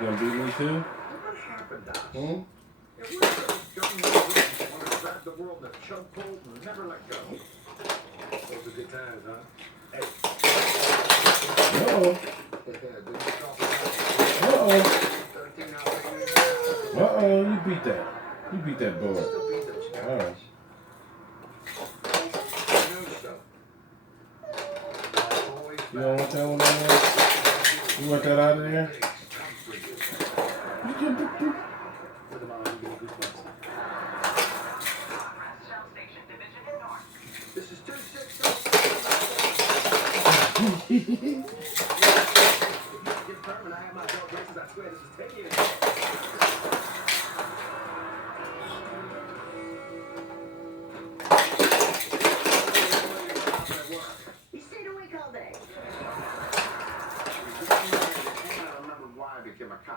You gonna beat me too? What happened to us? Hmm? Yeah, we're young men want to grab the world in a chokehold and never let go. Those are good times, huh? Hey. Uh-oh. Uh-oh. Uh-oh, you beat that. You beat that boy. Alright. You don't want that one out of there? You want that out of there? This is 2-6. I have my dog races. I swear this is 10 years. He stayed awake all day. I remember why I became a cop.